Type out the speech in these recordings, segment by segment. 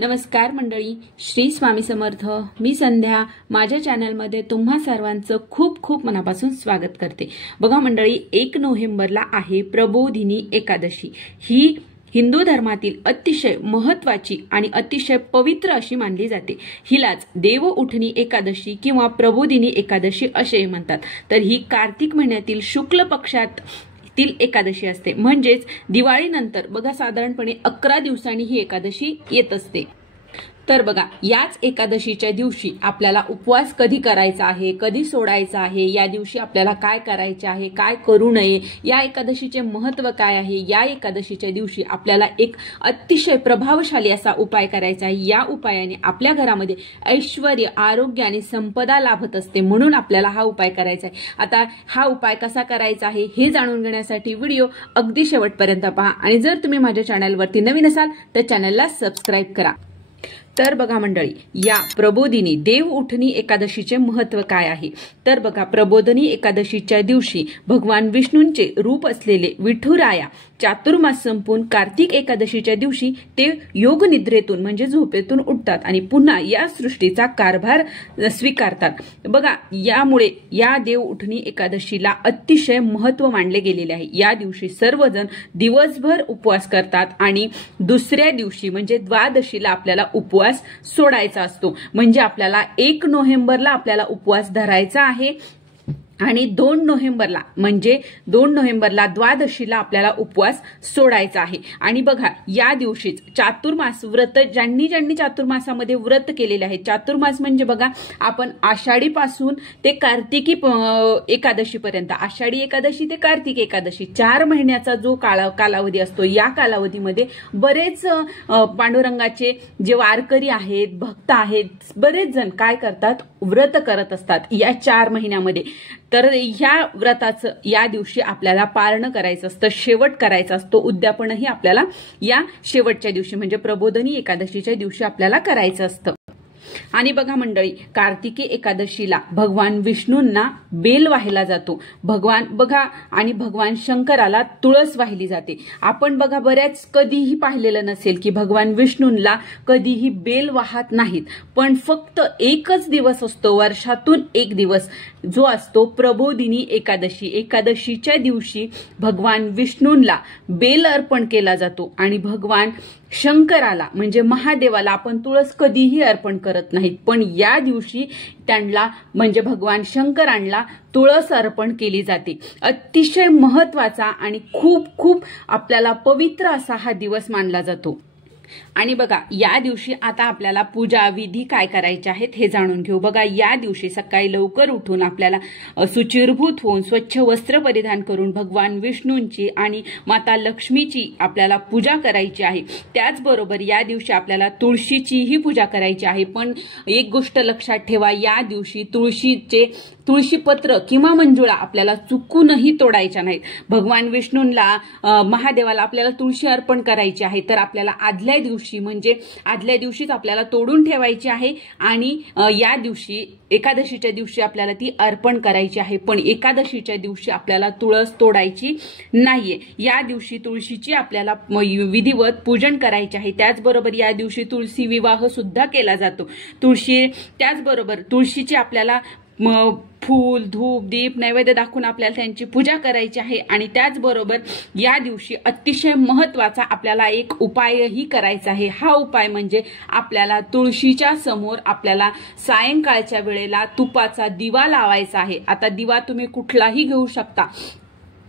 नमस्कार मंडळी, श्री स्वामी समर्थ. मी संध्या माझ्या चॅनलमध्ये तुम्हा सर्वांचं खूप खूप मनापासून स्वागत करते. बघा मंडळी, 1 नोव्हेंबरला आहे प्रबोधिनी एकादशी. ही हिंदू धर्मातील अतिशय महत्वाची आणि अतिशय पवित्र अशी मानली जाते. हिलाच देव उठणी एकादशी किंवा प्रबोधिनी एकादशी असेही म्हणतात. तर ही कार्तिक महिन्यातील शुक्ल पक्षात एकादशी असते. म्हणजेच दिवाळीनंतर बघा साधारणपणे 11 दिवसांनी ही एकादशी येत असते. तर बघा, याच एकादशीच्या दिवशी आपल्याला उपवास कधी करायचा आहे, कधी सोडायचा आहे, या दिवशी आपल्याला काय करायचे आहे, काय करू नये, या एकादशीचे महत्त्व काय आहे, या एकादशीच्या दिवशी आपल्याला एक अतिशय प्रभावशाली असा उपाय करायचा आहे. या उपायाने आपल्या घरामध्ये ऐश्वर्य, आरोग्य आणि संपदा लाभत असते. म्हणून आपल्याला हा उपाय करायचा आहे. आता हा उपाय कसा करायचा आहे हे जाणून घेण्यासाठी व्हिडिओ अगदी शेवटपर्यंत पहा. आणि जर तुम्ही माझ्या चॅनलवरती नवीन असाल तर चॅनलला सबस्क्राईब करा. तर बघा मंडळी, या प्रबोधिनी देव उठणी एकादशीचे महत्त्व काय आहे. तर बघा, प्रबोधिनी एकादशीच्या दिवशी भगवान विष्णूंचे रूप असलेले विठुराया चातुर्मास संपून कार्तिक एकादशीच्या दिवशी ते योग निद्रेतून म्हणजे झोपेतून उठतात आणि पुन्हा या सृष्टीचा कारभार स्वीकारतात. बघा, यामुळे या देव उठणी एकादशीला अतिशय महत्त्व मानले गेलेले आहे. या दिवशी सर्वजण दिवसभर उपवास करतात आणि दुसऱ्या दिवशी म्हणजे द्वादशीला आपल्याला उपवास सोडायचा असतो. म्हणजे आपल्याला 1 नोव्हेंबरला आपल्याला उपवास धरायचा आहे आणि 2 नोव्हेंबरला द्वादशीला आपल्याला उपवास सोडायचा आहे. आणि बघा, या दिवशीच चातुर्मास व्रत ज्यांनी चातुर्मासामध्ये व्रत केलेले आहे. चातुर्मास म्हणजे बघा, आपण आषाढीपासून ते कार्तिकी एकादशीपर्यंत, आषाढी एकादशी ते कार्तिक एकादशी 4 महिन्याचा जो कालावधी असतो. या कालावधीमध्ये बरेच पांडुरंगाचे जे वारकरी आहेत, भक्त आहेत, बरेच जण काय करतात, व्रत करत असतात या 4 महिन्यामध्ये. तर ह्या व्रताचं या दिवशी आपल्याला पारण करायचं असतं, शेवट करायचा असतो. उद्यापनही आपल्याला या शेवटच्या दिवशी म्हणजे प्रबोधिनी एकादशीच्या दिवशी आपल्याला करायचं असतं. आणि बघा मंडळी, कार्तिकी एकादशीला भगवान विष्णूंना बेल वाहिला जातो. भगवान शंकराला तुळस वाहिली जाते. आपण बघा, बऱ्याच कधीही पाहिलेलं नसेल की भगवान विष्णूंना कधीही बेल वाहत नाहीत. पण फक्त एकच दिवस असतो वर्षातून, एक दिवस जो असतो प्रबोधिनी एकादशी. एकादशीच्या दिवशी भगवान विष्णूंना बेल अर्पण केला जातो आणि भगवान शंकराला म्हणजे महादेवाला आपण तुळस कधीही अर्पण करत नाहीत. पण या दिवशी त्यांना म्हणजे भगवान शंकरांना तुळस अर्पण केली जाते. अतिशय महत्वाचा आणि खूप खूप आपल्याला पवित्र असा हा दिवस मानला जातो. आणि बघा, या दिवशी आता आपल्याला पूजा विधी काय करायचे आहेत हे जाणून घेऊ. बघा, या दिवशी सकाळी लवकर उठून आपल्याला शुचिर्भूत होऊन स्वच्छ वस्त्र परिधान करून भगवान विष्णूंची आणि माता लक्ष्मीची आपल्याला पूजा करायची आहे. त्याचबरोबर या दिवशी आपल्याला तुळशीचीही पूजा करायची आहे. पण एक गोष्ट लक्षात ठेवा, या दिवशी तुळशी पत्र किंवा मंजुळा आपल्याला चुकूनही तोडायच्या नाहीत. भगवान विष्णूंना महादेवाला आपल्याला तुळशी अर्पण करायची आहे. तर आपल्याला आदल्या दिवशीच आपल्याला तोडून ठेवायची आहे आणि या दिवशी एकादशीच्या दिवशी आपल्याला ती अर्पण करायची आहे. पण एकादशीच्या दिवशी आपल्याला तुळस तोडायची नाहीये. या दिवशी तुळशीची आपल्याला विधिवत पूजन करायचे आहे. त्याचबरोबर या दिवशी तुळशी विवाह सुद्धा केला जातो. त्याचबरोबर तुळशीची आपल्याला फूल, धूप, दीप, नैवेद्य दाखवून आपल्याला त्यांची पूजा करायची आहे. आणि त्याचबरोबर या दिवशी अतिशय महत्वाचा आपल्याला एक उपायही करायचा आहे. हा उपाय म्हणजे आपल्याला तुळशीच्या समोर आपल्याला सायंकाळच्या वेळेला तुपाचा दिवा लावायचा आहे. आता दिवा तुम्ही कुठलाही घेऊ शकता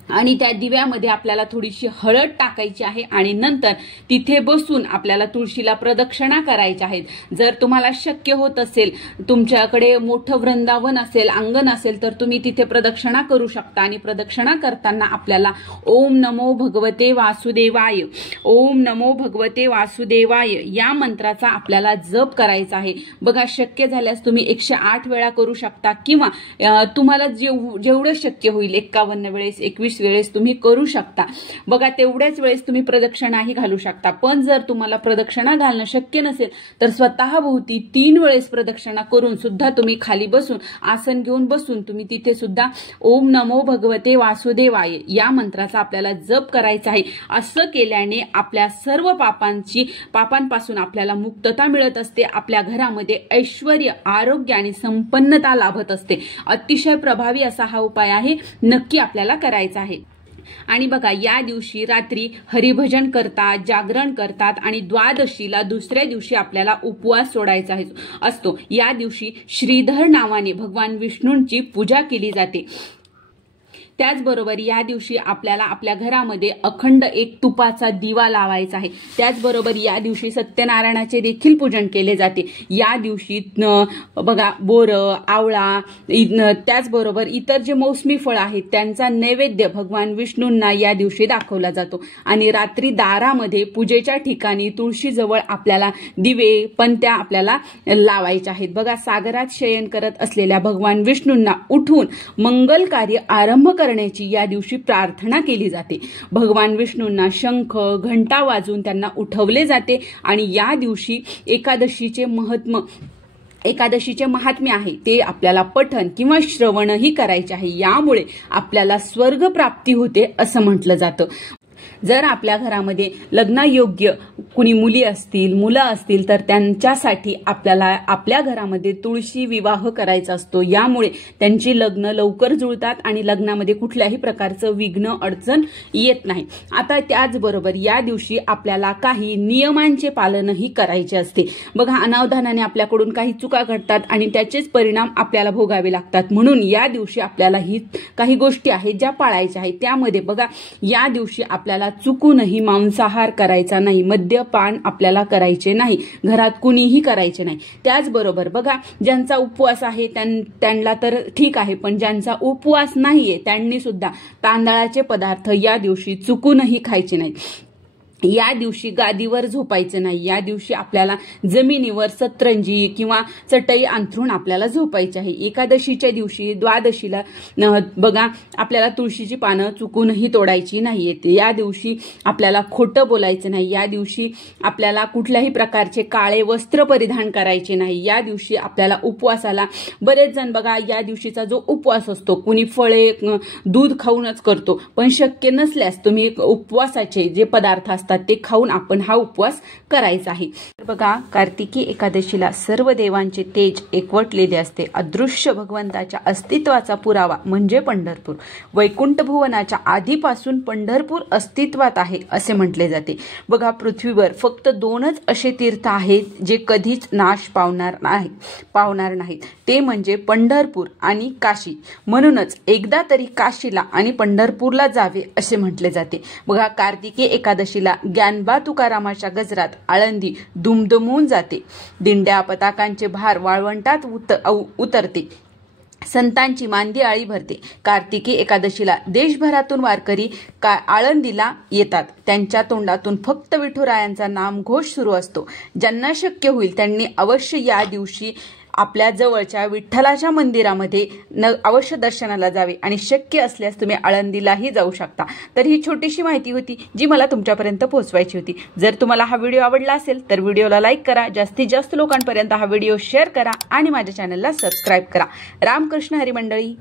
आणि त्या दिव्यामध्ये आपल्याला थोडीशी हळद टाकायची आहे आणि नंतर तिथे बसून आपल्याला तुळशीला प्रदक्षिणा करायच्या आहेत. जर तुम्हाला शक्य होत असेल, तुमच्याकडे मोठं वृंदावन असेल, अंगण असेल, तर तुम्ही तिथे प्रदक्षिणा करू शकता. आणि प्रदक्षिणा करताना आपल्याला ओम नमो भगवते वासुदेवाय, ओम नमो भगवते वासुदेवाय या मंत्राचा आपल्याला जप करायचा आहे. बघा, शक्य झाल्यास तुम्ही 108 वेळा करू शकता किंवा तुम्हाला जेवढं शक्य होईल 51 वेळेस, 21 21 वेळेस तुम्ही करू शकता। बघा तेवढ्याच वेळेस तुम्ही प्रदक्षिणाही घालू शकता। पण जर तुम्हाला प्रदक्षिणा घालणं शक्य नसेल तर स्वतःभोवती 3 वेळेस प्रदक्षिणा करून सुद्धा तुम्ही खाली बसून आसन घेऊन बसून तुम्ही तिथे सुद्धा ओम नमो भगवते वासुदेवाय या मंत्राचा आपल्याला जप करायचा आहे। असं केल्याने आपल्या सर्व पापांपासून आपल्याला मुक्तता मिळत असते, आपल्या घरामध्ये ऐश्वर्य, आरोग्य आणि संपन्नता लाभत असते। अतिशय प्रभावी असा हा उपाय आहे, नक्की आपल्याला करायचा आहे। आणि बघा या दिवशी रात्री हरिभजन करतात, जागरण करतात आणि द्वादशीला दुसऱ्या दिवशी आपल्याला उपवास सोडायचा असतो। या दिवशी श्रीधर नावाने भगवान विष्णूंची पूजा केली जाते। त्याचबरोबर या दिवशी आपल्याला आपल्या घरामध्ये अखंड एक तुपाचा दिवा लावायचा आहे। त्याचबरोबर या दिवशी सत्यनारायणाचे देखील पूजन केले जाते। या दिवशी बघा बोरं, आवळा, त्याचबरोबर इतर जे मौसमी फळ आहेत त्यांचा नैवेद्य भगवान विष्णूंना या दिवशी दाखवला जातो। आणि रात्री दारामध्ये पूजेच्या ठिकाणी तुळशीजवळ आपल्याला दिवे, पंत्या आपल्याला लावायच्या आहेत। बघा सागरात शयन करत असलेल्या भगवान विष्णूंना उठून मंगल कार्य आरंभ करण्याची या दिवशी प्रार्थना केली जाते। भगवान विष्णूंना शंख, घंटा वाजवून त्यांना उठवले जाते आणि या दिवशी एकादशीचे महात्म्य आहे ते आपल्याला पठण किंवा श्रवणही करायचे आहे। यामुळे आपल्याला स्वर्ग प्राप्ती होते असं म्हटलं जातं। जर आपल्या घरामध्ये लग्नायोग्य कुणी मुली असतील, मुलं असतील तर त्यांच्यासाठी आपल्याला आपल्या घरामध्ये तुळशी विवाह करायचा असतो। यामुळे त्यांची लग्न लवकर जुळतात आणि लग्नामध्ये कुठल्याही प्रकारचं विघ्न अडचण येत नाही। आता त्याचबरोबर या दिवशी आपल्याला काही नियमांचे पालनही करायचे असते। बघा अनावधानाने आपल्याकडून काही चुका घडतात आणि त्याचेच परिणाम आपल्याला भोगावे लागतात। म्हणून या दिवशी आपल्याला ही काही गोष्टी आहेत ज्या पाळायच्या आहेत। त्यामध्ये बघा या दिवशी आपल्याला चुकूनही मांसाहार करायचा नाही, मद्यपान आपल्याला करायचे नाही, घरात कुणीही करायचे नाही। त्याचबरोबर बघा ज्यांचा उपवास आहे त्यांना तर ठीक आहे, पण ज्यांचा उपवास नाहीये त्यांनी सुद्धा तांदळाचे पदार्थ या दिवशी चुकूनही खायचे नाही। या दिवशी गादीवर झोपायचं नाही। या दिवशी आपल्याला जमिनीवर सतरंजी किंवा चटई अंथरून आपल्याला झोपायचे आहे। एकादशीच्या दिवशी, द्वादशीला बघा आपल्याला तुळशीची पानं चुकूनही तोडायची नाहीयेत। या दिवशी आपल्याला खोटं बोलायचं नाही। या दिवशी आपल्याला कुठल्याही प्रकारचे काळे वस्त्र परिधान करायचे नाही। या दिवशी आपल्याला उपवासाला बरेच जण बघा या दिवशीचा जो उपवास असतो कुणी फळे, दूध खाऊनच करतो, पण शक्य नसल्यास तुम्ही उपवासाचे जे पदार्थ असतात ते खाऊन आपण हा उपवास करायचा आहे। बघा कार्तिकी एकादशीला सर्व देवांचे तेज एकवटलेले असते। अदृश्य भगवंताच्या अस्तित्वाचा पुरावा म्हणजे पंढरपूर। वैकुंठ भुवनाच्या आधीपासून पंढरपूर अस्तित्वात आहे असे म्हटले जाते। बघा पृथ्वीवर फक्त 2च असे तीर्थ आहेत जे कधीच नाश पावणार नाहीत, ते म्हणजे पंढरपूर आणि काशी। म्हणूनच एकदा तरी काशीला आणि पंढरपूरला जावे असे म्हटले जाते। बघा कार्तिकी एकादशीला ज्ञानबा तुकारामाच्या गजरात आळंदी दुमदुमून जाते। दिंड्या पताकांचे भार वाळवंटात उतरते, संतांची मांदी आळी भरते। कार्तिकी एकादशीला देशभरातून वारकरी आळंदीला येतात। त्यांच्या तोंडातून फक्त विठुरायांचा नामघोष सुरू असतो। ज्यांना शक्य होईल त्यांनी अवश्य या दिवशी आपल्या जवळच्या विठ्ठलाच्या मंदिरामध्ये अवश्य दर्शनाला जावे आणि शक्य असल्यास तुम्ही आळंदीलाही जाऊ शकता। तर ही छोटीशी माहिती होती जी मला तुमच्यापर्यंत पोहोचवायची होती। जर तुम्हाला हा व्हिडिओ आवडला असेल तर व्हिडिओला लाईक करा, जास्तीत जास्त लोकांपर्यंत हा व्हिडिओ शेअर करा आणि माझ्या चॅनलला सबस्क्राईब करा। रामकृष्ण हरी मंडळी।